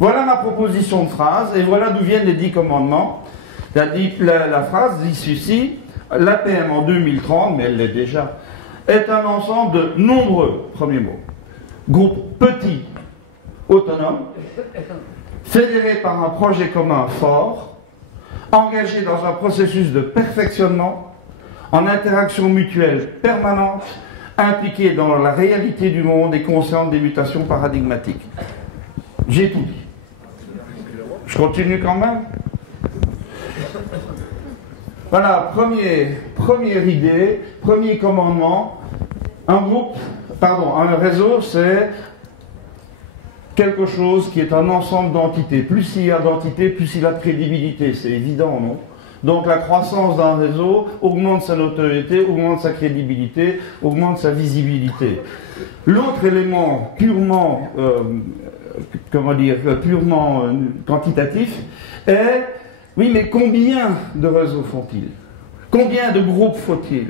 Voilà ma proposition de phrase, et voilà d'où viennent les 10 commandements. La phrase dit ceci: l'APM en 2030, mais elle l'est déjà, est un ensemble de nombreux, premier mot, groupes petits, autonomes, fédérés par un projet commun fort, engagés dans un processus de perfectionnement, en interaction mutuelle permanente, impliqués dans la réalité du monde et conscients des mutations paradigmatiques. J'ai tout dit. Je continue quand même. Voilà, première idée, premier commandement. Un réseau, c'est quelque chose qui est un ensemble d'entités. Plus il y a d'entités, plus il a de crédibilité. C'est évident, non? Donc la croissance d'un réseau augmente sa notoriété, augmente sa crédibilité, augmente sa visibilité. L'autre élément purement, purement quantitatif est: oui, mais combien de réseaux font-ils? Combien de groupes faut-il?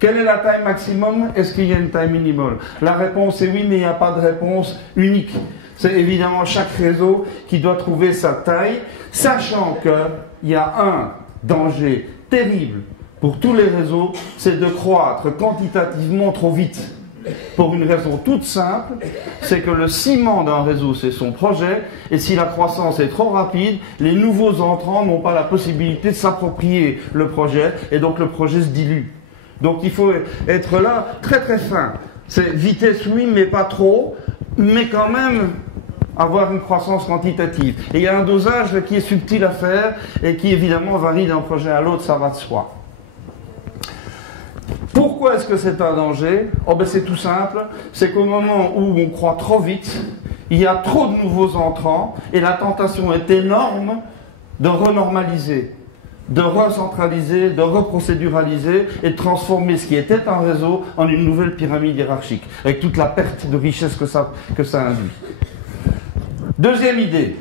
Quelle est la taille maximum? Est-ce qu'il y a une taille minimum? La réponse est oui, mais il n'y a pas de réponse unique. C'est évidemment chaque réseau qui doit trouver sa taille, sachant qu'il y a un danger terrible pour tous les réseaux, c'est de croître quantitativement trop vite. Pour une raison toute simple, c'est que le ciment d'un réseau, c'est son projet, et si la croissance est trop rapide, les nouveaux entrants n'ont pas la possibilité de s'approprier le projet, et donc le projet se dilue. Donc il faut être là très très fin. C'est vitesse oui, mais pas trop, mais quand même avoir une croissance quantitative. Et il y a un dosage qui est subtil à faire, et qui évidemment varie d'un projet à l'autre, ça va de soi. Pourquoi est-ce que c'est un danger? Oh ben c'est tout simple, c'est qu'au moment où on croît trop vite, il y a trop de nouveaux entrants et la tentation est énorme de renormaliser, de recentraliser, de reprocéduraliser et de transformer ce qui était un réseau en une nouvelle pyramide hiérarchique, avec toute la perte de richesse que ça induit. Deuxième idée,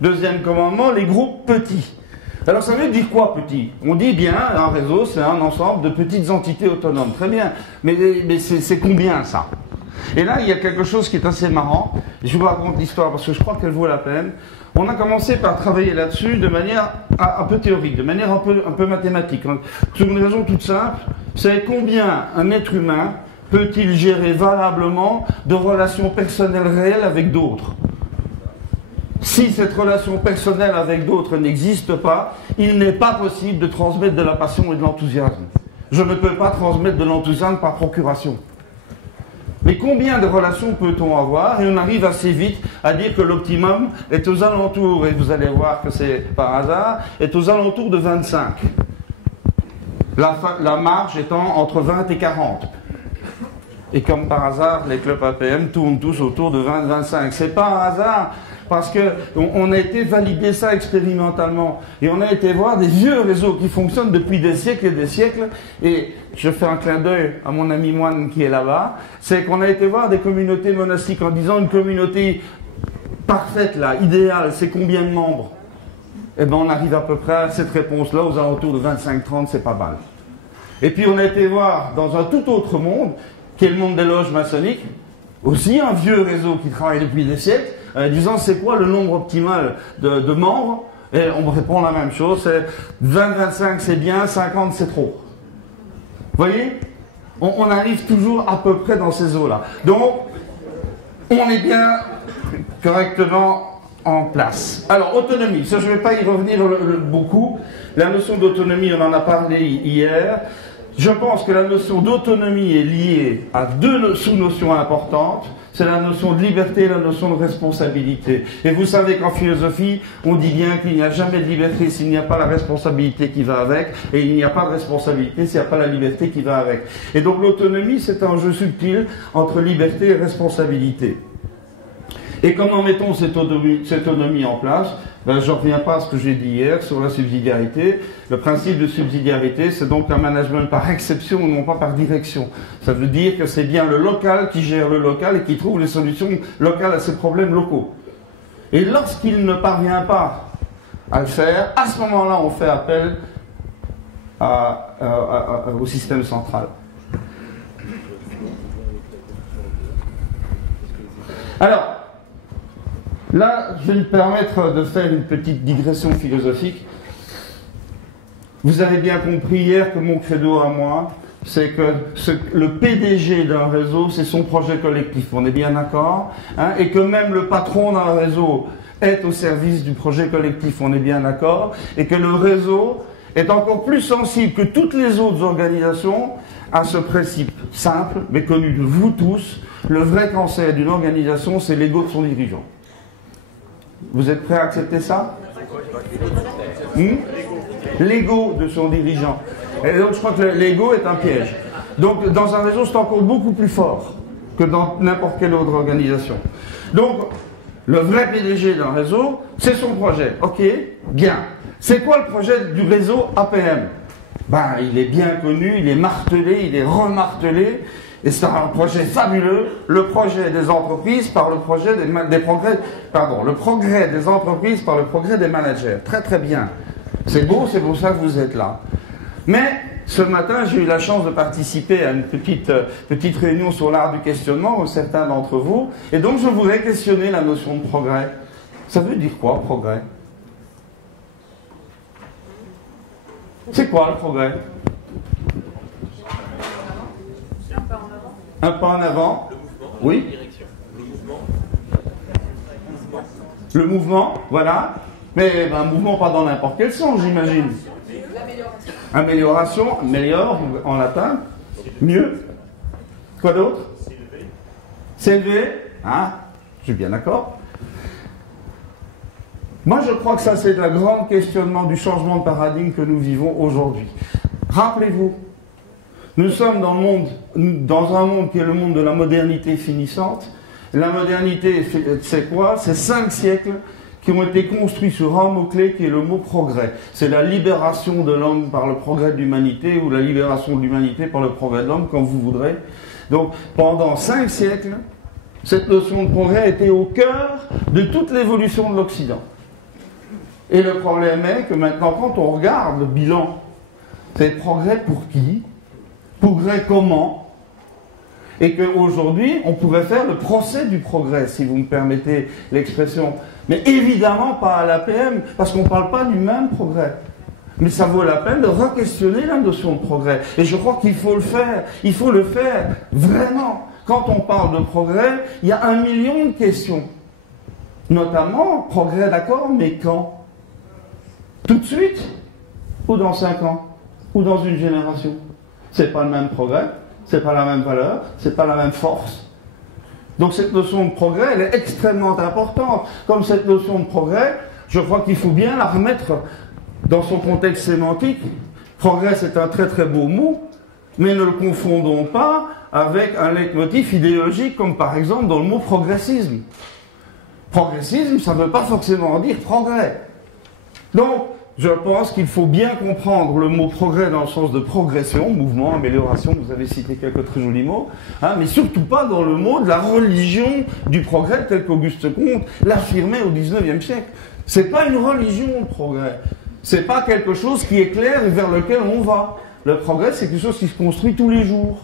deuxième commandement, les groupes petits. Alors ça veut dire quoi petit? On dit bien, un réseau c'est un ensemble de petites entités autonomes. Très bien, mais c'est combien ça? Et là il y a quelque chose qui est assez marrant, et je vous raconte l'histoire parce que je crois qu'elle vaut la peine. On a commencé par travailler là-dessus de manière un peu théorique, de manière un peu mathématique. Sur une raison toute simple, c'est combien un être humain peut-il gérer valablement de relations personnelles réelles avec d'autres? Si cette relation personnelle avec d'autres n'existe pas, il n'est pas possible de transmettre de la passion et de l'enthousiasme. Je ne peux pas transmettre de l'enthousiasme par procuration. Mais combien de relations peut-on avoir? Et on arrive assez vite à dire que l'optimum est aux alentours, et vous allez voir que c'est par hasard, est aux alentours de 25. La marge étant entre 20 et 40. Et comme par hasard, les clubs APM tournent tous autour de 20-25. C'est pas un hasard, parce qu'on a été valider ça expérimentalement. Et on a été voir des vieux réseaux qui fonctionnent depuis des siècles et des siècles. Et je fais un clin d'œil à mon ami moine qui est là-bas. C'est qu'on a été voir des communautés monastiques en disant une communauté parfaite, là, idéale, c'est combien de membres? Eh bien, on arrive à peu près à cette réponse-là, aux alentours de 25-30, c'est pas mal. Et puis on a été voir dans un tout autre monde, qui est le monde des loges maçonniques, aussi un vieux réseau qui travaille depuis des siècles, disant c'est quoi le nombre optimal de membres, et on me répond la même chose, c'est 20-25 c'est bien, 50 c'est trop. Vous voyez, on arrive toujours à peu près dans ces eaux-là. Donc, on est bien correctement en place. Alors, autonomie, ça je ne vais pas y revenir beaucoup. La notion d'autonomie, on en a parlé hier. Je pense que la notion d'autonomie est liée à deux sous-notions importantes. C'est la notion de liberté et la notion de responsabilité. Et vous savez qu'en philosophie, on dit bien qu'il n'y a jamais de liberté s'il n'y a pas la responsabilité qui va avec, et il n'y a pas de responsabilité s'il n'y a pas la liberté qui va avec. Et donc l'autonomie, c'est un jeu subtil entre liberté et responsabilité. Et comment mettons cette autonomie en place? Ben, je ne reviens pas à ce que j'ai dit hier sur la subsidiarité. Le principe de subsidiarité, c'est donc un management par exception, non pas par direction. Ça veut dire que c'est bien le local qui gère le local et qui trouve les solutions locales à ses problèmes locaux. Et lorsqu'il ne parvient pas à le faire, à ce moment-là, on fait appel au système central. Alors, Là, je vais me permettre de faire une petite digression philosophique. Vous avez bien compris hier que mon credo à moi, c'est que le PDG d'un réseau, c'est son projet collectif. On est bien d'accord, hein, et que même le patron d'un réseau est au service du projet collectif. On est bien d'accord, et que le réseau est encore plus sensible que toutes les autres organisations à ce principe simple, mais connu de vous tous. Le vrai cancer d'une organisation, c'est l'ego de son dirigeant. Vous êtes prêts à accepter ça? L'ego de son dirigeant. Et donc je crois que l'ego est un piège. Donc dans un réseau, c'est encore beaucoup plus fort que dans n'importe quelle autre organisation. Donc le vrai PDG d'un réseau, c'est son projet. Ok, bien. C'est quoi le projet du réseau APM? Ben, il est bien connu, il est martelé, il est remartelé. Et c'est un projet fabuleux, le projet des entreprises par le projet le progrès des entreprises par le progrès des managers. Très très bien. C'est beau, c'est pour ça que vous êtes là. Mais ce matin, j'ai eu la chance de participer à une petite réunion sur l'art du questionnement, où certains d'entre vous, et donc je voudrais questionner la notion de progrès. Ça veut dire quoi, progrès? C'est quoi le progrès? Un pas en avant. Oui. Le mouvement, voilà. Mais un mouvement pas dans n'importe quel sens, j'imagine. Amélioration, meilleur en latin. Mieux. Quoi d'autre? S'élever. Hein? Je suis bien d'accord. Moi, je crois que ça, c'est le grand questionnement du changement de paradigme que nous vivons aujourd'hui. Rappelez-vous, nous sommes dans un monde qui est le monde de la modernité finissante. La modernité, c'est quoi? C'est 5 siècles qui ont été construits sur un mot-clé qui est le mot progrès. C'est la libération de l'homme par le progrès de l'humanité ou la libération de l'humanité par le progrès de l'homme, comme vous voudrez. Donc, pendant 5 siècles, cette notion de progrès était au cœur de toute l'évolution de l'Occident. Et le problème est que maintenant, quand on regarde le bilan, c'est progrès pour qui? Progrès comment? Et qu'aujourd'hui, on pourrait faire le procès du progrès, si vous me permettez l'expression. Mais évidemment pas à l'APM, parce qu'on ne parle pas du même progrès. Mais ça vaut la peine de re-questionner la notion de progrès. Et je crois qu'il faut le faire. Il faut le faire vraiment. Quand on parle de progrès, il y a 1 million de questions. Notamment, progrès d'accord, mais quand? Tout de suite? Ou dans 5 ans? Ou dans une génération? C'est pas le même progrès, c'est pas la même valeur, c'est pas la même force. Donc cette notion de progrès, elle est extrêmement importante. Comme cette notion de progrès, je crois qu'il faut bien la remettre dans son contexte sémantique. Progrès, c'est un très très beau mot, mais ne le confondons pas avec un leitmotiv idéologique, comme par exemple dans le mot progressisme. Progressisme, ça ne veut pas forcément dire progrès. Donc, je pense qu'il faut bien comprendre le mot progrès dans le sens de progression, mouvement, amélioration, vous avez cité quelques très jolis mots, hein, mais surtout pas dans le mot de la religion du progrès tel qu'Auguste Comte l'affirmait au XIXe siècle. C'est pas une religion, le progrès. C'est pas quelque chose qui est clair et vers lequel on va. Le progrès, c'est quelque chose qui se construit tous les jours.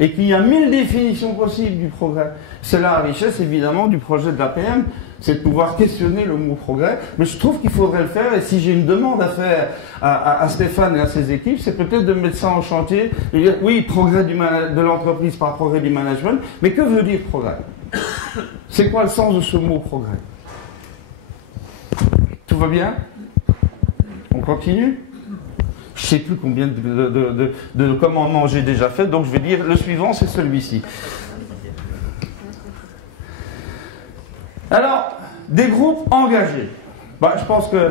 Et qu'il y a 1000 définitions possibles du progrès. C'est la richesse, évidemment, du projet de l'APM, c'est de pouvoir questionner le mot progrès. Mais je trouve qu'il faudrait le faire, et si j'ai une demande à faire à Stéphane et à ses équipes, c'est peut-être de mettre ça en chantier, et dire, oui, progrès de l'entreprise par progrès du management, mais que veut dire progrès? C'est quoi le sens de ce mot progrès? Tout va bien? On continue? Je ne sais plus combien de commandements j'ai déjà fait, donc je vais dire le suivant, c'est celui-ci. Alors, des groupes engagés. Je pense que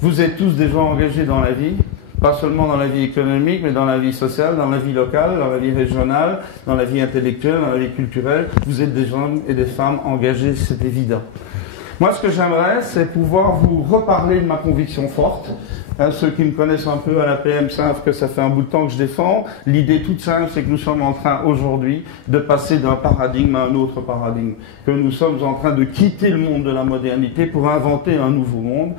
vous êtes tous des gens engagés dans la vie, pas seulement dans la vie économique, mais dans la vie sociale, dans la vie locale, dans la vie régionale, dans la vie intellectuelle, dans la vie culturelle. Vous êtes des hommes et des femmes engagés, c'est évident. Moi, ce que j'aimerais, c'est pouvoir vous reparler de ma conviction forte. Ceux qui me connaissent un peu à l'APM savent que ça fait un bout de temps que je défends. L'idée toute simple, c'est que nous sommes en train aujourd'hui de passer d'un paradigme à un autre paradigme. Que nous sommes en train de quitter le monde de la modernité pour inventer un nouveau monde.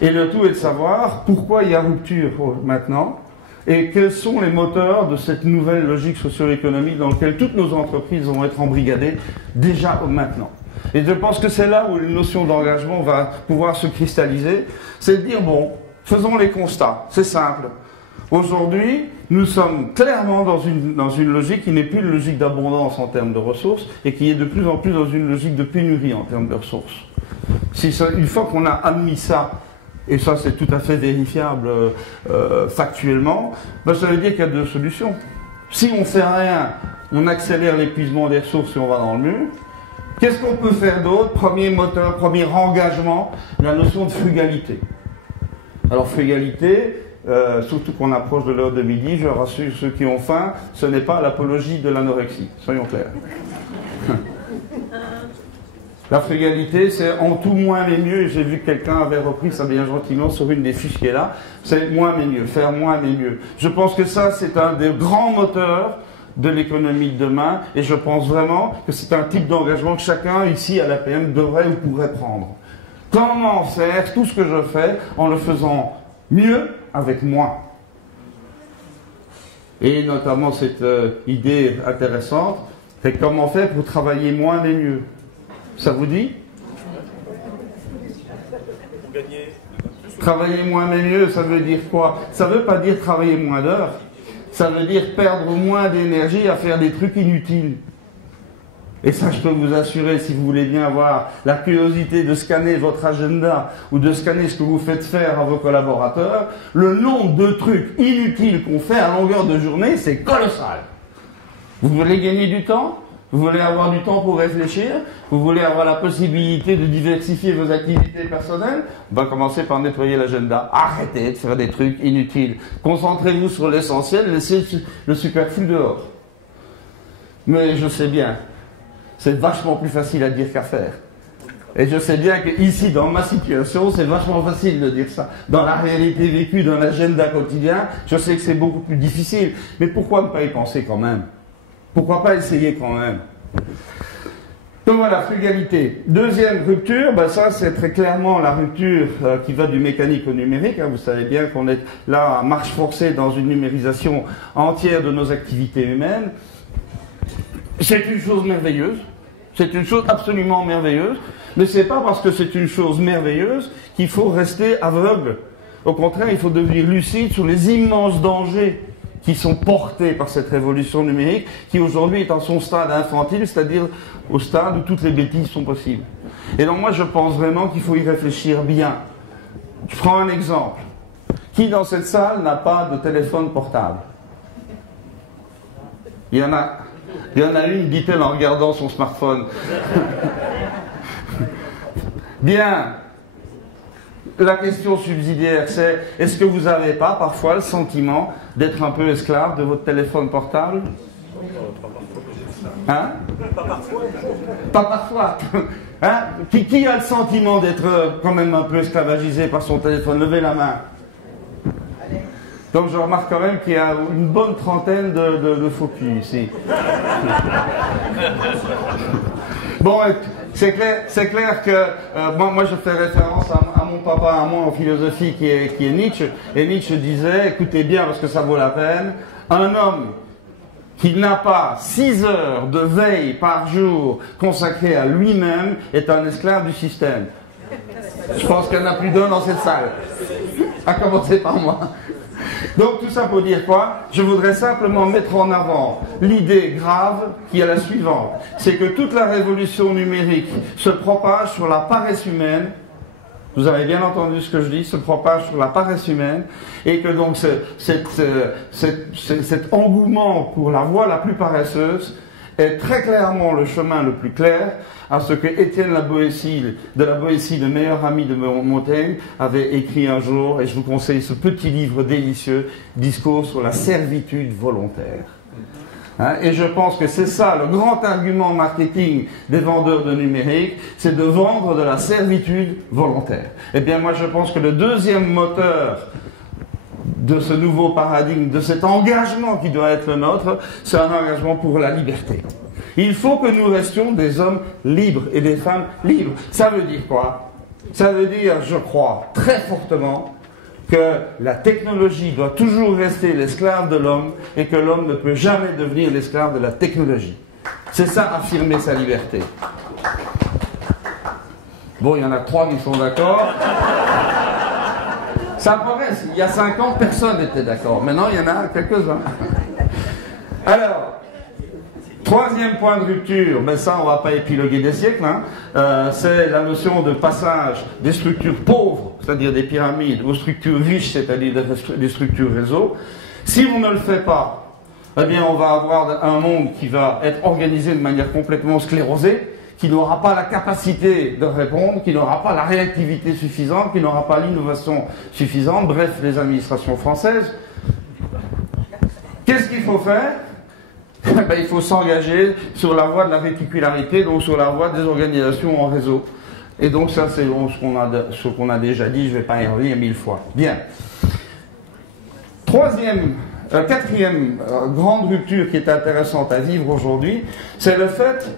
Et le tout est de savoir pourquoi il y a rupture maintenant et quels sont les moteurs de cette nouvelle logique socio-économique dans laquelle toutes nos entreprises vont être embrigadées déjà maintenant. Et je pense que c'est là où une notion d'engagement va pouvoir se cristalliser, c'est de dire, bon, faisons les constats, c'est simple. Aujourd'hui, nous sommes clairement dans une logique qui n'est plus une logique d'abondance en termes de ressources et qui est de plus en plus dans une logique de pénurie en termes de ressources. Une fois qu'on a admis ça, et ça c'est tout à fait vérifiable factuellement, ben ça veut dire qu'il y a deux solutions. Si on ne fait rien, on accélère l'épuisement des ressources et on va dans le mur. Qu'est-ce qu'on peut faire d'autre? Premier moteur, premier engagement, la notion de frugalité. Alors frugalité, surtout qu'on approche de l'heure de midi, je rassure ceux qui ont faim, ce n'est pas l'apologie de l'anorexie, soyons clairs. La frugalité, c'est en tout moins mais mieux. J'ai vu que quelqu'un avait repris ça bien gentiment sur une des fiches qui est là. C'est moins mais mieux, faire moins mais mieux. Je pense que ça, c'est un des grands moteurs de l'économie de demain, et je pense vraiment que c'est un type d'engagement que chacun ici à l'APM devrait ou pourrait prendre. Comment faire tout ce que je fais en le faisant mieux avec moins? Et notamment cette idée intéressante, c'est comment faire pour travailler moins mais mieux. Ça vous dit? Travailler moins mais mieux, ça veut dire quoi? Ça ne veut pas dire travailler moins d'heures. Ça veut dire perdre moins d'énergie à faire des trucs inutiles. Et ça, je peux vous assurer, si vous voulez bien avoir la curiosité de scanner votre agenda ou de scanner ce que vous faites faire à vos collaborateurs, le nombre de trucs inutiles qu'on fait à longueur de journée, c'est colossal. Vous voulez gagner du temps? Vous voulez avoir du temps pour réfléchir? Vous voulez avoir la possibilité de diversifier vos activités personnelles? On va commencer par nettoyer l'agenda. Arrêtez de faire des trucs inutiles. Concentrez-vous sur l'essentiel, laissez le superflu dehors. Mais je sais bien, c'est vachement plus facile à dire qu'à faire. Et je sais bien qu'ici, dans ma situation, c'est vachement facile de dire ça. Dans la réalité vécue d'un agenda quotidien, je sais que c'est beaucoup plus difficile. Mais pourquoi ne pas y penser quand même? Pourquoi pas essayer quand même? Donc voilà, frugalité. Deuxième rupture, ben ça c'est très clairement la rupture qui va du mécanique au numérique. Hein. Vous savez bien qu'on est là à marche forcée dans une numérisation entière de nos activités humaines. C'est une chose merveilleuse. C'est une chose absolument merveilleuse. Mais c'est pas parce que c'est une chose merveilleuse qu'il faut rester aveugle. Au contraire, il faut devenir lucide sur les immenses dangers qui sont portés par cette révolution numérique, qui aujourd'hui est en son stade infantile, c'est-à-dire au stade où toutes les bêtises sont possibles. Et donc moi je pense vraiment qu'il faut y réfléchir bien. Je prends un exemple. Qui dans cette salle n'a pas de téléphone portable? Il y en a une, dit-elle en regardant son smartphone. Bien. La question subsidiaire, c'est est-ce que vous n'avez pas parfois le sentiment d'être un peu esclave de votre téléphone portable? Hein? Pas parfois. Pas parfois. Hein? Qui a le sentiment d'être quand même un peu esclavagisé par son téléphone? Levez la main. Donc je remarque quand même qu'il y a une bonne trentaine de faux culs ici. Bon, c'est clair que moi je fais référence à mon papa, à moi en philosophie qui est Nietzsche, et Nietzsche disait, écoutez bien parce que ça vaut la peine, un homme qui n'a pas 6 heures de veille par jour consacrées à lui-même est un esclave du système. Je pense qu'il n'y en a plus d'un dans cette salle, à commencer par moi. Donc tout ça pour dire quoi? Je voudrais simplement mettre en avant l'idée grave qui est la suivante. C'est que toute la révolution numérique se propage sur la paresse humaine. Vous avez bien entendu ce que je dis, se propage sur la paresse humaine, et que donc cet engouement pour la voie la plus paresseuse est très clairement le chemin le plus clair à ce que Étienne de la Boétie, le meilleur ami de Montaigne, avait écrit un jour, et je vous conseille ce petit livre délicieux, Discours sur la servitude volontaire. Hein, et je pense que c'est ça, le grand argument marketing des vendeurs de numérique, c'est de vendre de la servitude volontaire. Eh bien moi je pense que le deuxième moteur de ce nouveau paradigme, de cet engagement qui doit être le nôtre, c'est un engagement pour la liberté. Il faut que nous restions des hommes libres et des femmes libres. Ça veut dire quoi? Ça veut dire, je crois, très fortement, que la technologie doit toujours rester l'esclave de l'homme et que l'homme ne peut jamais devenir l'esclave de la technologie. C'est ça, affirmer sa liberté. Bon, il y en a 3 qui sont d'accord. Ça progresse. Il y a 5 ans, personne n'était d'accord. Maintenant, il y en a quelques-uns. Alors, troisième point de rupture, mais ça, on ne va pas épiloguer des siècles, hein, c'est la notion de passage des structures pauvres, c'est-à-dire des pyramides, aux structures riches, c'est-à-dire des structures réseau. Si on ne le fait pas, eh bien, on va avoir un monde qui va être organisé de manière complètement sclérosée, qui n'aura pas la capacité de répondre, qui n'aura pas la réactivité suffisante, qui n'aura pas l'innovation suffisante, bref, les administrations françaises. Qu'est-ce qu'il faut faire? Ben, il faut s'engager sur la voie de la réticularité, donc sur la voie des organisations en réseau. Et donc ça, c'est ce qu'on a déjà dit, je ne vais pas y revenir 1000 fois. Bien. Quatrième grande rupture qui est intéressante à vivre aujourd'hui, c'est le fait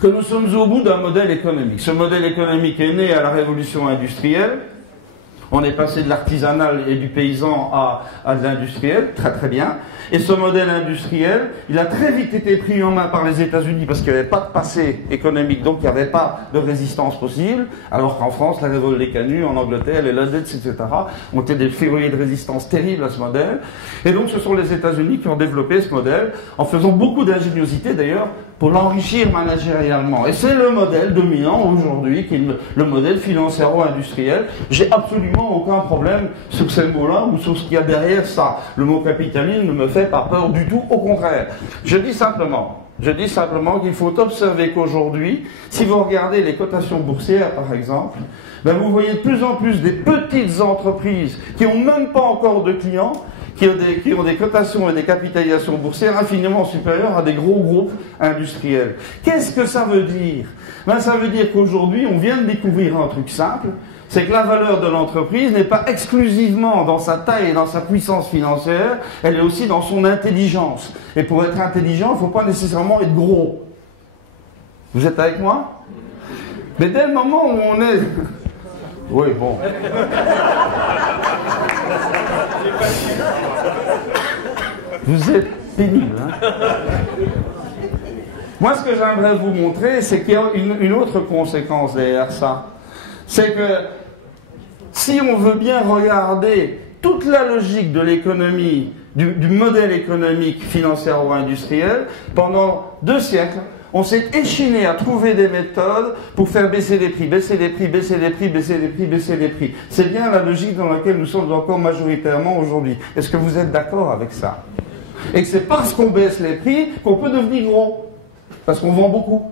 que nous sommes au bout d'un modèle économique. Ce modèle économique est né à la révolution industrielle. On est passé de l'artisanal et du paysan à de l'industriel, très très bien. Et ce modèle industriel, il a très vite été pris en main par les États-Unis parce qu'il n'y avait pas de passé économique, donc il n'y avait pas de résistance possible, alors qu'en France, la révolte des canuts, en Angleterre, les Luddites, etc., ont été des févriers de résistance terribles à ce modèle. Et donc ce sont les États-Unis qui ont développé ce modèle, en faisant beaucoup d'ingéniosité d'ailleurs, pour l'enrichir managérialement. Et c'est le modèle dominant aujourd'hui, qui est le modèle financiero-industriel. J'ai absolument aucun problème sur ces mots-là ou sur ce qu'il y a derrière ça. Le mot capitalisme ne me fait pas peur du tout, au contraire. Je dis simplement qu'il faut observer qu'aujourd'hui, si vous regardez les cotations boursières par exemple, ben vous voyez de plus en plus des petites entreprises qui n'ont même pas encore de clients, qui ont des cotations et des capitalisations boursières infiniment supérieures à des gros groupes industriels. Qu'est-ce que ça veut dire? Ben, ça veut dire qu'aujourd'hui, on vient de découvrir un truc simple, c'est que la valeur de l'entreprise n'est pas exclusivement dans sa taille et dans sa puissance financière, elle est aussi dans son intelligence. Et pour être intelligent, il ne faut pas nécessairement être gros. Vous êtes avec moi? Mais dès le moment où on est... Oui, bon. Vous êtes pénible, hein? Moi, ce que j'aimerais vous montrer, c'est qu'il y a une autre conséquence derrière ça. C'est que si on veut bien regarder toute la logique de l'économie, du modèle économique financiero-industriel, pendant 2 siècles, on s'est échiné à trouver des méthodes pour faire baisser les prix, baisser les prix, baisser les prix, baisser les prix, baisser les prix. C'est bien la logique dans laquelle nous sommes encore majoritairement aujourd'hui. Est-ce que vous êtes d'accord avec ça? Et que c'est parce qu'on baisse les prix qu'on peut devenir gros. Parce qu'on vend beaucoup.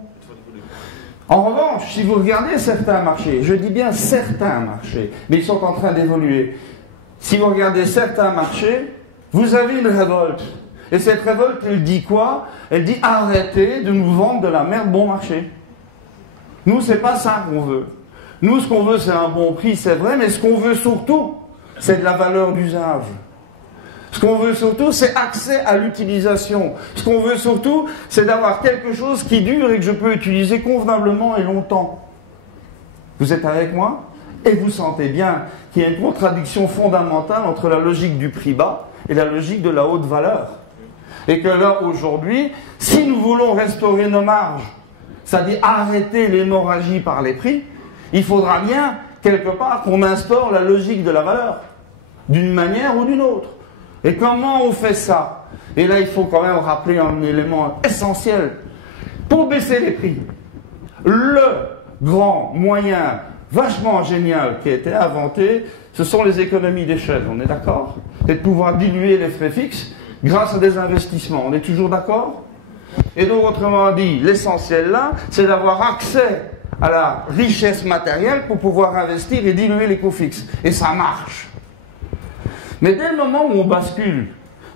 En revanche, si vous regardez certains marchés, je dis bien certains marchés, mais ils sont en train d'évoluer. Si vous regardez certains marchés, vous avez une révolte. Et cette révolte, elle dit quoi? Elle dit arrêtez de nous vendre de la merde bon marché. Nous, c'est pas ça qu'on veut. Nous, ce qu'on veut, c'est un bon prix, c'est vrai, mais ce qu'on veut surtout, c'est de la valeur d'usage. Ce qu'on veut surtout, c'est accès à l'utilisation. Ce qu'on veut surtout, c'est d'avoir quelque chose qui dure et que je peux utiliser convenablement et longtemps. Vous êtes avec moi? Et vous sentez bien qu'il y a une contradiction fondamentale entre la logique du prix bas et la logique de la haute valeur. Et que là, aujourd'hui, si nous voulons restaurer nos marges, c'est-à-dire arrêter l'hémorragie par les prix, il faudra bien, quelque part, qu'on instaure la logique de la valeur, d'une manière ou d'une autre. Et comment on fait ça? Et là, il faut quand même rappeler un élément essentiel. Pour baisser les prix, le grand moyen vachement génial qui a été inventé, ce sont les économies d'échelle, on est d'accord? C'est de pouvoir diluer les frais fixes grâce à des investissements, on est toujours d'accord? Et donc, autrement dit, l'essentiel là, c'est d'avoir accès à la richesse matérielle pour pouvoir investir et diluer les coûts fixes. Et ça marche. Mais dès le moment où on bascule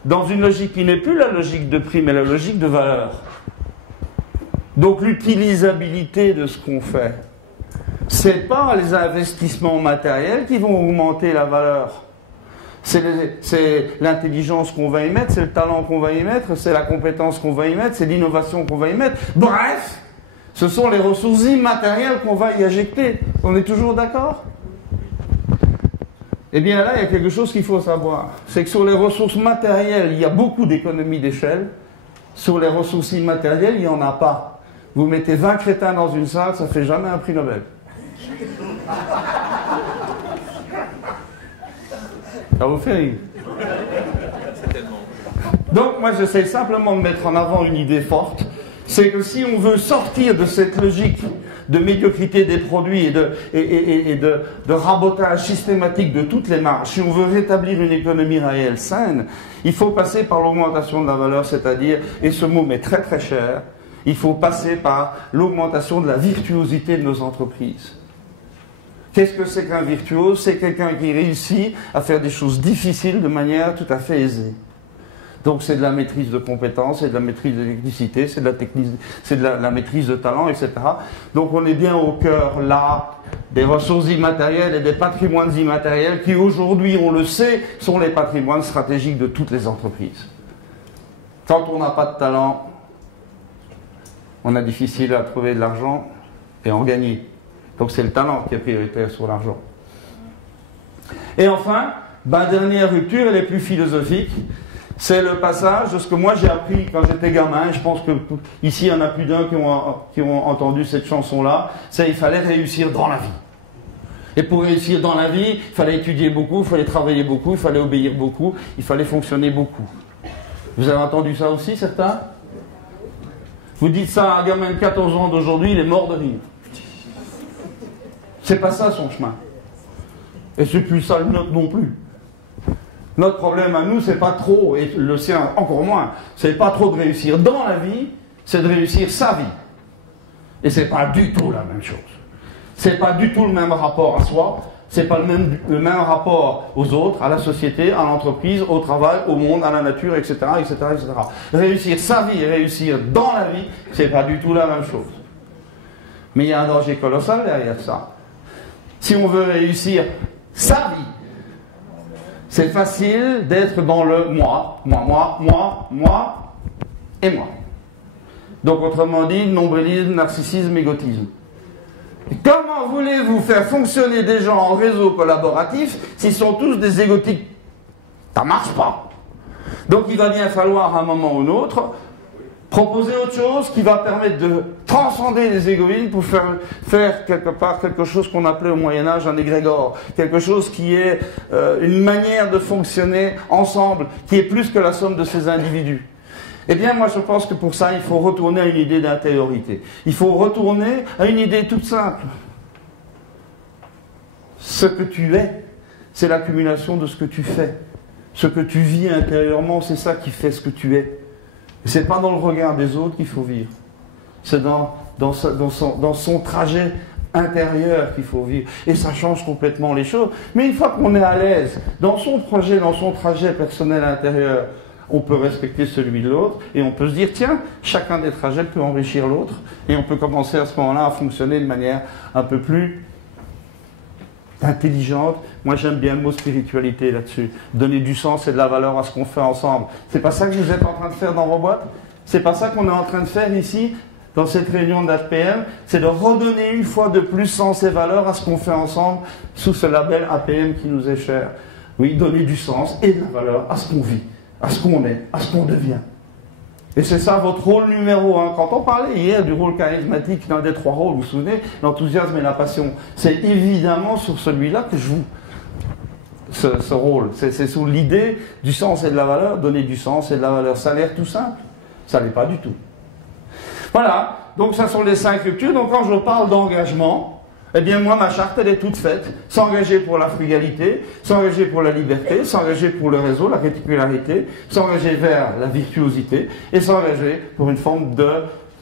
dans une logique qui n'est plus la logique de prix, mais la logique de valeur, donc l'utilisabilité de ce qu'on fait, c'est pas les investissements matériels qui vont augmenter la valeur. C'est l'intelligence qu'on va y mettre, c'est le talent qu'on va y mettre, c'est la compétence qu'on va y mettre, c'est l'innovation qu'on va y mettre. Bref, ce sont les ressources immatérielles qu'on va y injecter. On est toujours d'accord? Eh bien là, il y a quelque chose qu'il faut savoir. C'est que sur les ressources matérielles, il y a beaucoup d'économies d'échelle. Sur les ressources immatérielles, il n'y en a pas. Vous mettez 20 crétins dans une salle, ça ne fait jamais un prix Nobel. Ça vous fait rire? Donc moi j'essaie simplement de mettre en avant une idée forte, c'est que si on veut sortir de cette logique de médiocrité des produits et de rabotage systématique de toutes les marges, si on veut rétablir une économie réelle saine, il faut passer par l'augmentation de la valeur, c'est-à-dire, et ce mot m'est très très cher, il faut passer par l'augmentation de la virtuosité de nos entreprises. Qu'est-ce que c'est qu'un virtuose? C'est quelqu'un qui réussit à faire des choses difficiles de manière tout à fait aisée. Donc c'est de la maîtrise de compétences, c'est de la maîtrise de l'électricité, c'est de la maîtrise de talent, etc. Donc on est bien au cœur, là, des ressources immatérielles et des patrimoines immatériels qui aujourd'hui, on le sait, sont les patrimoines stratégiques de toutes les entreprises. Quand on n'a pas de talent, on a difficile à trouver de l'argent et à en gagner. Donc c'est le talent qui est prioritaire sur l'argent. Et enfin, dernière rupture, elle est plus philosophique. C'est le passage de ce que moi j'ai appris quand j'étais gamin. Je pense que ici il y en a plus d'un qui ont entendu cette chanson-là. C'est il fallait réussir dans la vie. Et pour réussir dans la vie, il fallait étudier beaucoup, il fallait travailler beaucoup, il fallait obéir beaucoup, il fallait fonctionner beaucoup. Vous avez entendu ça aussi, certains? Vous dites ça à un gamin de 14 ans d'aujourd'hui, il est mort de rire. C'est pas ça son chemin. Et c'est plus ça le nôtre non plus. Notre problème à nous, c'est pas trop, et le sien encore moins, c'est pas trop de réussir dans la vie, c'est de réussir sa vie. Et c'est pas du tout la même chose. C'est pas du tout le même rapport à soi, c'est pas le même rapport aux autres, à la société, à l'entreprise, au travail, au monde, à la nature, etc., etc., etc. Réussir sa vie et réussir dans la vie, c'est pas du tout la même chose. Mais il y a un danger colossal derrière ça. Si on veut réussir sa vie, c'est facile d'être dans le moi et moi. Donc autrement dit, nombrilisme, narcissisme, égotisme. Et comment voulez-vous faire fonctionner des gens en réseau collaboratif s'ils sont tous des égotiques? Ça ne marche pas. Donc il va bien falloir à un moment ou un autre proposer autre chose qui va permettre de transcender les égoïsmes pour faire quelque part quelque chose qu'on appelait au Moyen-Âge un égrégore. Quelque chose qui est une manière de fonctionner ensemble, qui est plus que la somme de ces individus. Eh bien, moi je pense que pour ça, il faut retourner à une idée d'intériorité. Il faut retourner à une idée toute simple. Ce que tu es, c'est l'accumulation de ce que tu fais. Ce que tu vis intérieurement, c'est ça qui fait ce que tu es. Ce n'est pas dans le regard des autres qu'il faut vivre. C'est dans son trajet intérieur qu'il faut vivre. Et ça change complètement les choses. Mais une fois qu'on est à l'aise dans son projet, dans son trajet personnel intérieur, on peut respecter celui de l'autre et on peut se dire, tiens, chacun des trajets peut enrichir l'autre et on peut commencer à ce moment-là à fonctionner de manière un peu plus intelligente. Moi j'aime bien le mot spiritualité là-dessus. Donner du sens et de la valeur à ce qu'on fait ensemble. C'est pas ça que vous êtes en train de faire dans vos boîtes? C'est pas ça qu'on est en train de faire ici dans cette réunion d'APM? C'est de redonner une fois de plus sens et valeur à ce qu'on fait ensemble sous ce label APM qui nous est cher. Oui, donner du sens et de la valeur à ce qu'on vit, à ce qu'on est, à ce qu'on devient. Et c'est ça votre rôle numéro 1. Quand on parlait hier du rôle charismatique, l'un des 3 rôles, vous vous souvenez, l'enthousiasme et la passion, c'est évidemment sur celui-là que je joue ce rôle. C'est sous l'idée du sens et de la valeur, donner du sens et de la valeur. Ça a l'air tout simple, ça n'est pas du tout. Voilà, donc ça sont les 5 ruptures. Donc quand je parle d'engagement, eh bien moi ma charte elle est toute faite. S'engager pour la frugalité, s'engager pour la liberté, s'engager pour le réseau, la réticularité, s'engager vers la virtuosité et s'engager pour une forme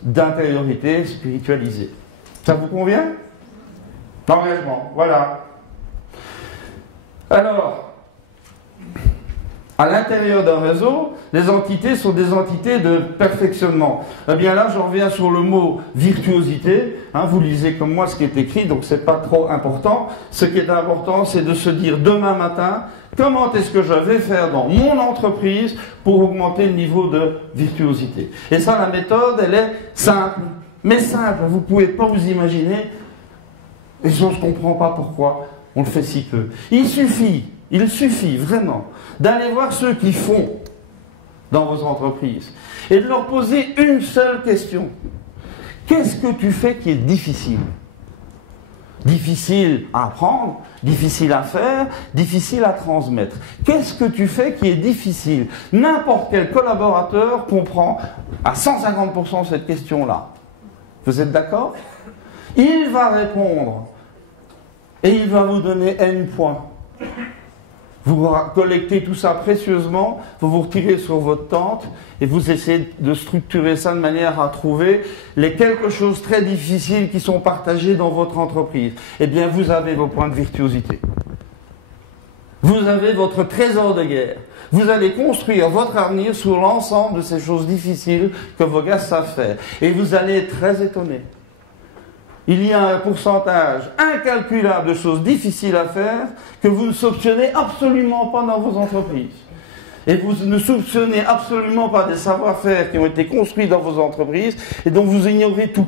d'intériorité spiritualisée. Ça vous convient? L'engagement, voilà. Alors, à l'intérieur d'un réseau, les entités sont des entités de perfectionnement. Eh bien là, je reviens sur le mot virtuosité. Vous lisez comme moi ce qui est écrit, donc c'est pas trop important. Ce qui est important, c'est de se dire demain matin, comment est-ce que je vais faire dans mon entreprise pour augmenter le niveau de virtuosité. Et ça, la méthode, elle est simple. Mais simple, vous ne pouvez pas vous imaginer. Et je ne comprends pas pourquoi on le fait si peu. Il suffit vraiment d'aller voir ceux qui font dans vos entreprises et de leur poser une seule question. Qu'est-ce que tu fais qui est difficile? Difficile à apprendre, difficile à faire, difficile à transmettre. Qu'est-ce que tu fais qui est difficile? N'importe quel collaborateur comprend à 150% cette question-là. Vous êtes d'accord? Il va répondre et il va vous donner N points. Vous collectez tout ça précieusement, vous vous retirez sur votre tente et vous essayez de structurer ça de manière à trouver les quelque chose de très difficiles qui sont partagés dans votre entreprise. Eh bien, vous avez vos points de virtuosité. Vous avez votre trésor de guerre. Vous allez construire votre avenir sur l'ensemble de ces choses difficiles que vos gars savent faire. Et vous allez être très étonné. Il y a un pourcentage incalculable de choses difficiles à faire que vous ne soupçonnez absolument pas dans vos entreprises. Et vous ne soupçonnez absolument pas des savoir-faire qui ont été construits dans vos entreprises et dont vous ignorez tout.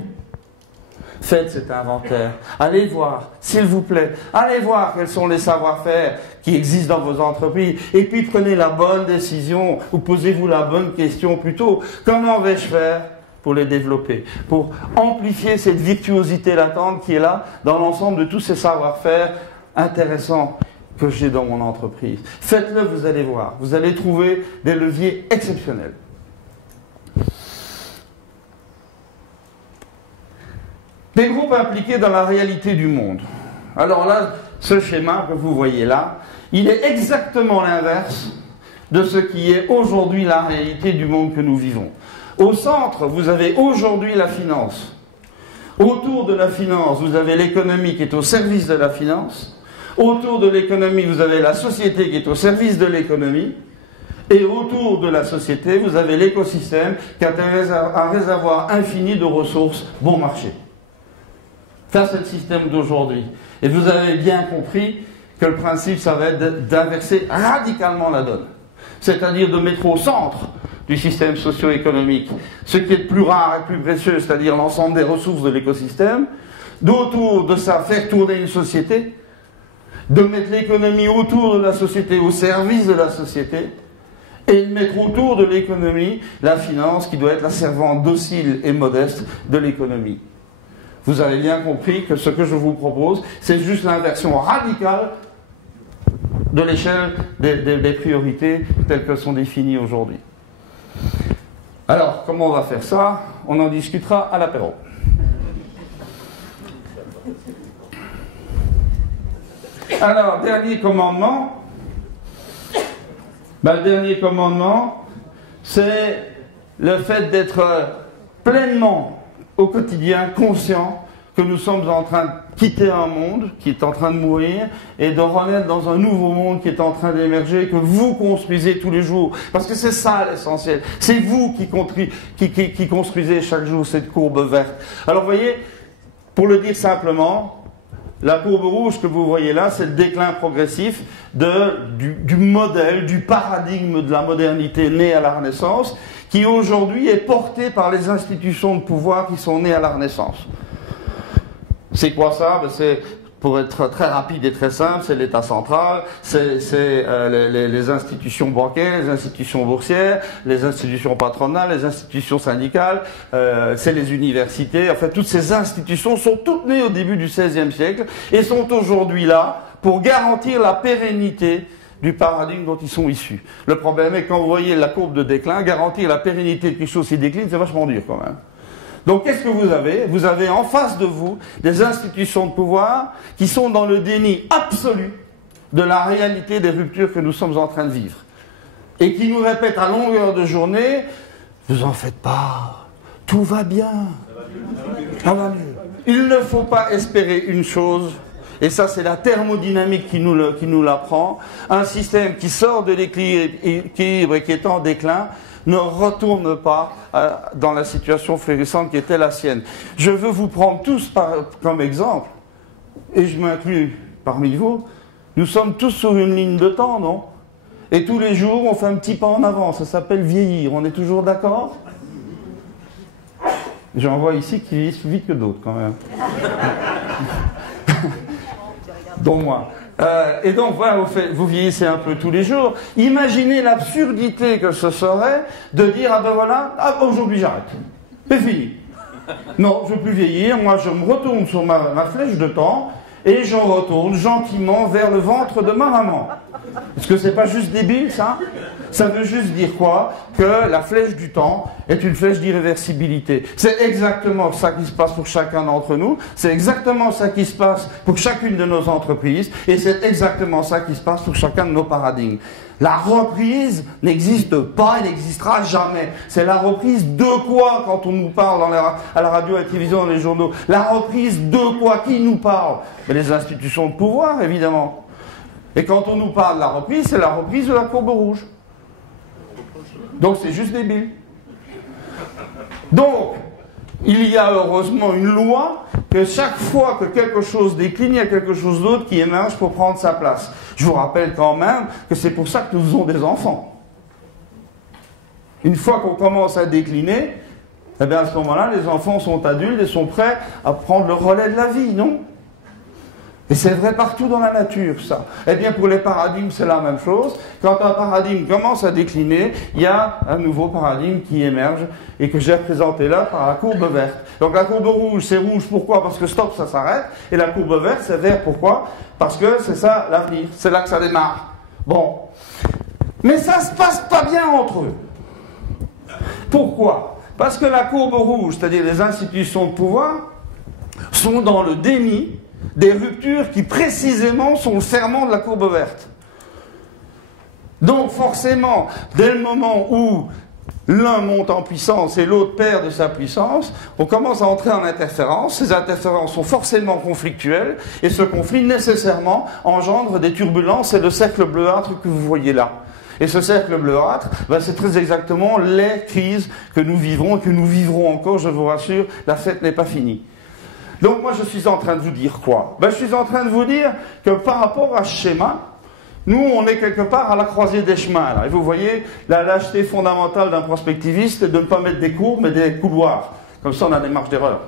Faites cet inventaire. Allez voir, s'il vous plaît, allez voir quels sont les savoir-faire qui existent dans vos entreprises et puis prenez la bonne décision ou posez-vous la bonne question plutôt. Comment vais-je faire pour les développer, pour amplifier cette virtuosité latente qui est là dans l'ensemble de tous ces savoir-faire intéressants que j'ai dans mon entreprise. Faites-le, vous allez voir. Vous allez trouver des leviers exceptionnels. Des groupes impliqués dans la réalité du monde. Alors là, ce schéma que vous voyez là, il est exactement l'inverse de ce qui est aujourd'hui la réalité du monde que nous vivons. Au centre, vous avez aujourd'hui la finance. Autour de la finance, vous avez l'économie qui est au service de la finance. Autour de l'économie, vous avez la société qui est au service de l'économie. Et autour de la société, vous avez l'écosystème qui a un réservoir infini de ressources bon marché. Ça, c'est le système d'aujourd'hui. Et vous avez bien compris que le principe, ça va être d'inverser radicalement la donne. C'est-à-dire de mettre au centre du système socio-économique ce qui est de plus rare et plus précieux, c'est-à-dire l'ensemble des ressources de l'écosystème, d'autour de ça faire tourner une société, de mettre l'économie autour de la société, au service de la société, et de mettre autour de l'économie la finance qui doit être la servante docile et modeste de l'économie. Vous avez bien compris que ce que je vous propose, c'est juste l'inversion radicale de l'échelle des priorités telles qu'elles sont définies aujourd'hui. Alors, comment on va faire ça? On en discutera à l'apéro. Alors, dernier commandement. Le dernier commandement, c'est le fait d'être pleinement au quotidien conscient que nous sommes en train de quitter un monde qui est en train de mourir et de renaître dans un nouveau monde qui est en train d'émerger, que vous construisez tous les jours. Parce que c'est ça l'essentiel. C'est vous qui construisez chaque jour cette courbe verte. Alors vous voyez, pour le dire simplement, la courbe rouge que vous voyez là, c'est le déclin progressif du modèle, du paradigme de la modernité née à la Renaissance, qui aujourd'hui est porté par les institutions de pouvoir qui sont nées à la Renaissance. C'est quoi ça? C'est, pour être très rapide et très simple, c'est l'État central, c'est les institutions bancaires, les institutions boursières, les institutions patronales, les institutions syndicales, c'est les universités. En fait, toutes ces institutions sont toutes nées au début du XVIe siècle et sont aujourd'hui là pour garantir la pérennité du paradigme dont ils sont issus. Le problème est que quand vous voyez la courbe de déclin, garantir la pérennité de quelque chose qui décline, c'est vachement dur quand même. Donc qu'est-ce que vous avez? Vous avez en face de vous des institutions de pouvoir qui sont dans le déni absolu de la réalité des ruptures que nous sommes en train de vivre. Et qui nous répètent à longueur de journée, vous en faites pas, tout va bien, ça va mieux. Il ne faut pas espérer une chose, et ça c'est la thermodynamique qui nous l'apprend, un système qui sort de l'équilibre et qui est en déclin, ne retourne pas dans la situation florissante qui était la sienne. Je veux vous prendre tous comme exemple, et je m'inclus parmi vous, nous sommes tous sur une ligne de temps, non? Et tous les jours, on fait un petit pas en avant, ça s'appelle vieillir, on est toujours d'accord? J'en vois ici qui vieillissent plus vite que d'autres, quand même. Dont moi. Et donc, voilà, vous vieillissez un peu tous les jours. Imaginez l'absurdité que ce serait de dire, ah ben voilà, aujourd'hui j'arrête. C'est fini. Non, je ne veux plus vieillir, moi je me retourne sur ma flèche de temps, et je retourne gentiment vers le ventre de ma maman. Est-ce que c'est pas juste débile, ça? Ça veut juste dire quoi? Que la flèche du temps est une flèche d'irréversibilité. C'est exactement ça qui se passe pour chacun d'entre nous, c'est exactement ça qui se passe pour chacune de nos entreprises, et c'est exactement ça qui se passe pour chacun de nos paradigmes. La reprise n'existe pas et n'existera jamais. C'est la reprise de quoi quand on nous parle à la radio, à la télévision, dans les journaux? La reprise de quoi? Qui nous parle? Mais les institutions de pouvoir, évidemment. Et quand on nous parle de la reprise, c'est la reprise de la courbe rouge. Donc c'est juste débile. Donc, il y a heureusement une loi que chaque fois que quelque chose décline, il y a quelque chose d'autre qui émerge pour prendre sa place. Je vous rappelle quand même que c'est pour ça que nous faisons des enfants. Une fois qu'on commence à décliner, eh bien à ce moment-là, les enfants sont adultes et sont prêts à prendre le relais de la vie, non? Et c'est vrai partout dans la nature, ça. Eh bien, pour les paradigmes, c'est la même chose. Quand un paradigme commence à décliner, il y a un nouveau paradigme qui émerge et que j'ai représenté là par la courbe verte. Donc la courbe rouge, c'est rouge, pourquoi? Parce que stop, ça s'arrête. Et la courbe verte, c'est vert, pourquoi? Parce que c'est ça l'avenir, c'est là que ça démarre. Bon. Mais ça se passe pas bien entre eux. Pourquoi? Parce que la courbe rouge, c'est-à-dire les institutions de pouvoir, sont dans le déni des ruptures qui précisément sont le ferment de la courbe verte. Donc forcément, dès le moment où l'un monte en puissance et l'autre perd de sa puissance, on commence à entrer en interférence. Ces interférences sont forcément conflictuelles et ce conflit nécessairement engendre des turbulences et le cercle bleuâtre que vous voyez là. Et ce cercle bleuâtre, ben c'est très exactement les crises que nous vivrons et que nous vivrons encore, je vous rassure, la fête n'est pas finie. Donc moi je suis en train de vous dire quoi? Ben, je suis en train de vous dire que par rapport à ce schéma, nous on est quelque part à la croisée des chemins. Là. Et vous voyez, la lâcheté fondamentale d'un prospectiviste est de ne pas mettre des courbes mais des couloirs. Comme ça on a des marges d'erreur.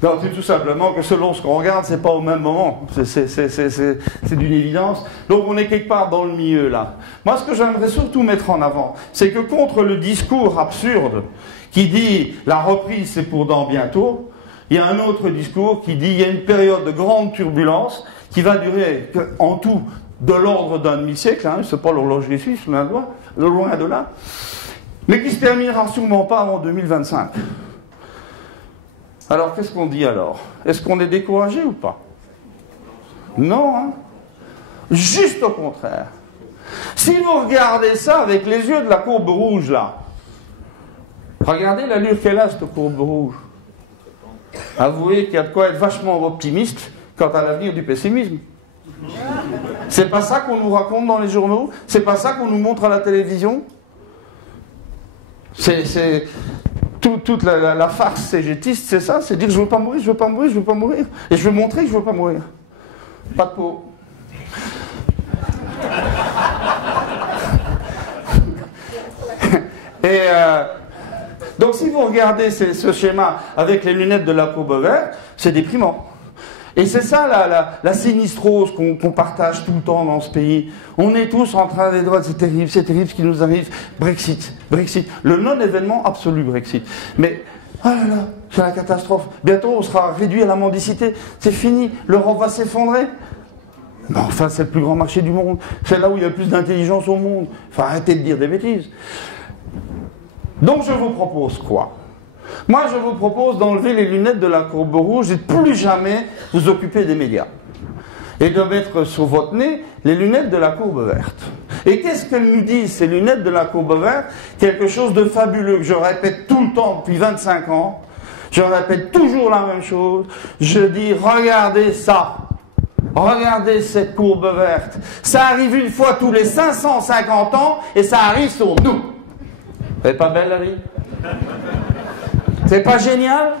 Donc c'est tout simplement que selon ce qu'on regarde, c'est pas au même moment. C'est d'une évidence. Donc on est quelque part dans le milieu là. Moi ce que j'aimerais surtout mettre en avant, c'est que contre le discours absurde qui dit la reprise c'est pour dans bientôt, il y a un autre discours qui dit il y a une période de grande turbulence qui va durer en tout de l'ordre d'un demi-siècle, hein, c'est pas l'horlogerie suisse, loin de là, mais qui se terminera sûrement pas avant 2025. Alors qu'est-ce qu'on dit alors? Est-ce qu'on est découragé ou pas? Non, hein? Juste au contraire. Si vous regardez ça avec les yeux de la courbe rouge là, regardez l'allure qu'elle a, cette courbe rouge. Avouez qu'il y a de quoi être vachement optimiste quant à l'avenir du pessimisme. C'est pas ça qu'on nous raconte dans les journaux? C'est pas ça qu'on nous montre à la télévision? Toute la farce cégétiste, c'est ça, c'est dire je veux pas mourir, je veux pas mourir, je veux pas mourir. Et je veux montrer que je veux pas mourir. Pas de peau. Et donc si vous regardez ce schéma avec les lunettes de la courbe verte, c'est déprimant. Et c'est ça la sinistrose qu'on partage tout le temps dans ce pays. On est tous en train d'être, c'est terrible ce qui nous arrive. Brexit, le non-événement absolu Brexit. Mais, oh là là, c'est la catastrophe. Bientôt on sera réduit à la mendicité. C'est fini, l'Europe va s'effondrer. Mais enfin, c'est le plus grand marché du monde. C'est là où il y a le plus d'intelligence au monde. Enfin, arrêtez de dire des bêtises. Donc je vous propose quoi? Moi, je vous propose d'enlever les lunettes de la courbe rouge et de plus jamais vous occuper des médias. Et de mettre sur votre nez les lunettes de la courbe verte. Et qu'est-ce qu'elles nous disent, ces lunettes de la courbe verte? Quelque chose de fabuleux que je répète tout le temps depuis 25 ans. Je répète toujours la même chose. Je dis, regardez ça. Regardez cette courbe verte. Ça arrive une fois tous les 550 ans et ça arrive sur nous. Elle n'est pas belle, la vie? C'est pas génial?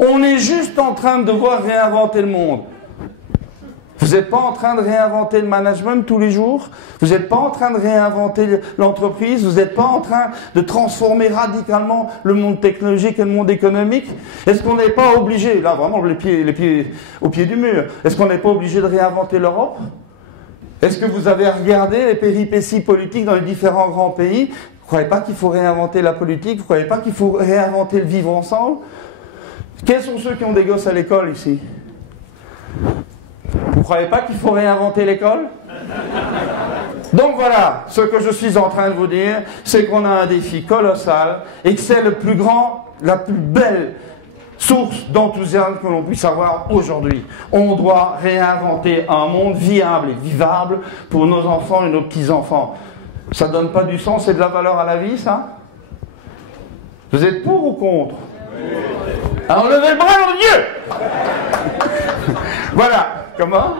On est juste en train de devoir réinventer le monde. Vous n'êtes pas en train de réinventer le management tous les jours? Vous n'êtes pas en train de réinventer l'entreprise? Vous n'êtes pas en train de transformer radicalement le monde technologique et le monde économique? Est-ce qu'on n'est pas obligé, là vraiment les pieds au pied du mur, est-ce qu'on n'est pas obligé de réinventer l'Europe? Est-ce que vous avez regardé les péripéties politiques dans les différents grands pays? Vous ne croyez pas qu'il faut réinventer la politique? Vous ne croyez pas qu'il faut réinventer le vivre ensemble? Quels sont ceux qui ont des gosses à l'école ici? croyez pas qu'il faut réinventer l'école? Donc voilà, ce que je suis en train de vous dire, c'est qu'on a un défi colossal et que c'est le plus grand, la plus belle source d'enthousiasme que l'on puisse avoir aujourd'hui. On doit réinventer un monde viable et vivable pour nos enfants et nos petits-enfants. Ça donne pas du sens et de la valeur à la vie, ça? Vous êtes pour ou contre? Alors levez le bras, nom de Dieu. Voilà, comment?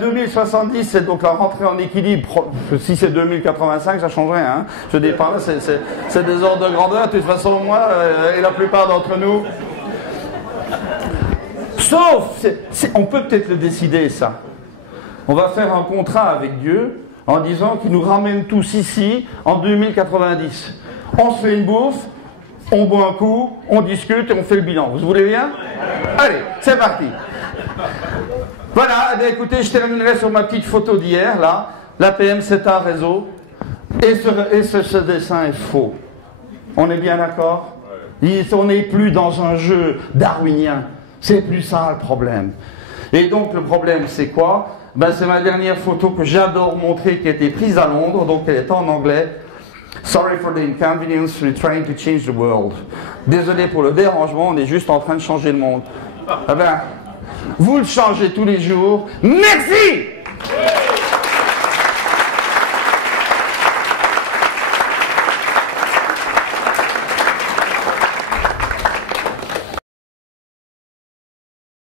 2070, c'est donc la rentrée en équilibre. Si c'est 2085, ça change rien. Hein. Je dépends, c'est des ordres de grandeur. De toute façon, moi et la plupart d'entre nous. Sauf, on peut peut-être le décider, ça. On va faire un contrat avec Dieu en disant qu'il nous ramène tous ici en 2090. On se fait une bouffe, on boit un coup, on discute et on fait le bilan. Vous voulez bien? Allez, c'est parti. Voilà, eh écoutez, je terminerai sur ma petite photo d'hier, là. L'APM, c'est un réseau. Et ce dessin est faux. On est bien d'accord? On n'est plus dans un jeu darwinien. C'est plus ça le problème. Et donc, le problème, c'est quoi? C'est ma dernière photo que j'adore montrer, qui a été prise à Londres, donc elle est en anglais. Sorry for the inconvenience, we're trying to change the world. Désolé pour le dérangement, on est juste en train de changer le monde. Vous le changez tous les jours. Merci!